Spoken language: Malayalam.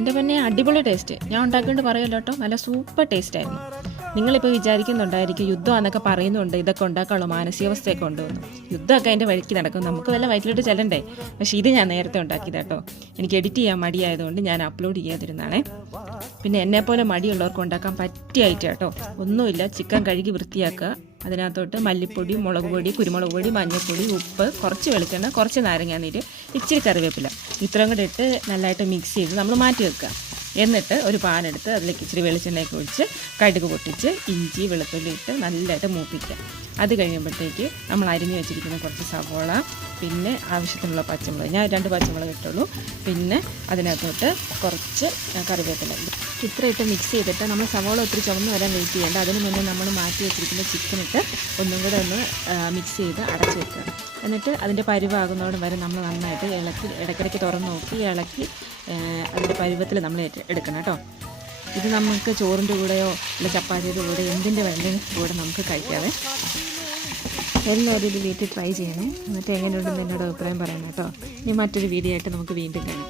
എൻ്റെ പിന്നെ അടിപൊളി ടേസ്റ്റ്. ഞാൻ ഉണ്ടാക്കിക്കൊണ്ട് പറയുമല്ലോ കേട്ടോ, നല്ല സൂപ്പർ ടേസ്റ്റായിരുന്നു. നിങ്ങളിപ്പോൾ വിചാരിക്കുന്നുണ്ടായിരിക്കും യുദ്ധമാണെന്നൊക്കെ പറയുന്നുണ്ട്, ഇതൊക്കെ ഉണ്ടാക്കാനുള്ള മാനസികാവസ്ഥയൊക്കെ ഉണ്ടോയെന്ന്. യുദ്ധമൊക്കെ അതിൻ്റെ വഴിക്ക് നടക്കും, നമുക്ക് വല്ല വയറ്റിലോട്ട് ചെല്ലണ്ടേ. പക്ഷേ ഇത് ഞാൻ നേരത്തെ ഉണ്ടാക്കിയത് കേട്ടോ. എനിക്ക് എഡിറ്റ് ചെയ്യാൻ മടിയായതുകൊണ്ട് ഞാൻ അപ്ലോഡ് ചെയ്യാതിരുന്നാണേ. പിന്നെ എന്നെപ്പോലെ മടിയുള്ളവർക്ക് ഉണ്ടാക്കാൻ പറ്റിയ ഐറ്റം കേട്ടോ. ഒന്നുമില്ല, ചിക്കൻ കഴുകി വൃത്തിയാക്കുക, അതിനകത്തോട്ട് മല്ലിപ്പൊടി, മുളക് പൊടി, കുരുമുളക് പൊടി, മഞ്ഞൾപ്പൊടി, ഉപ്പ്, കുറച്ച് വെളിച്ചെണ്ണ, കുറച്ച് നാരങ്ങാനീര്, ഇച്ചിരി കറിവേപ്പില, ഇത്രയും കൂടെ ഇട്ട് നല്ലതായിട്ട് മിക്സ് ചെയ്ത് നമ്മൾ മാറ്റി വെക്കുക. എന്നിട്ട് ഒരു പാനെടുത്ത് അതിലേക്ക് ഇച്ചിരി വെളിച്ചെണ്ണയൊക്കെ ഒഴിച്ച് കടുക് പൊട്ടിച്ച് ഇഞ്ചി വെളുത്തുള്ളി ഇട്ട് നല്ലതായിട്ട് മൂപ്പിക്കുക. അത് കഴിയുമ്പോഴത്തേക്ക് നമ്മൾ അരിഞ്ഞ് വെച്ചിരിക്കുന്ന കുറച്ച് സവോള, പിന്നെ ആവശ്യത്തിനുള്ള പച്ചമുളക്, ഞാൻ 2 പച്ചമുളക് ഇട്ടുള്ളൂ, പിന്നെ അതിനകത്തോട്ട് കുറച്ച് കറിവേപ്പില, ഇത്ര ഇട്ട് മിക്സ് ചെയ്തിട്ട് നമ്മൾ സവോള ഒത്തിരി ചുവന്ന് വരാൻ വെയിറ്റ് ചെയ്യേണ്ട. അതിന് മുന്നേ നമ്മൾ മാറ്റി വെച്ചിരിക്കുന്ന ചിക്കനിട്ട് ഒന്നും കൂടെ ഒന്ന് മിക്സ് ചെയ്ത് അടച്ച് വെക്കുക. എന്നിട്ട് അതിൻ്റെ പരുവാകുന്നതോടും വരെ നമ്മൾ നന്നായിട്ട് ഇളക്കി ഇടയ്ക്കിടയ്ക്ക് തുറന്ന് നോക്കി ഇളക്കി അതിൻ്റെ പരുവത്തിൽ നമ്മൾ എടുക്കണം കേട്ടോ. ഇത് നമുക്ക് ചോറിൻ്റെ കൂടെയോ അല്ല ചപ്പാത്തിയുടെ കൂടെ എന്തിൻ്റെ വേണ്ടെങ്കിലും കൂടെ നമുക്ക് കഴിക്കാതെ. എല്ലാവരും ഇത് വീട്ടിൽ ട്രൈ ചെയ്യണേ. എന്നിട്ട് എങ്ങനെയുണ്ടെന്ന് എന്നോട് അഭിപ്രായം പറയണം കേട്ടോ. ഇനി മറ്റൊരു വീഡിയോ ആയിട്ട് നമുക്ക് വീണ്ടും കാണാം.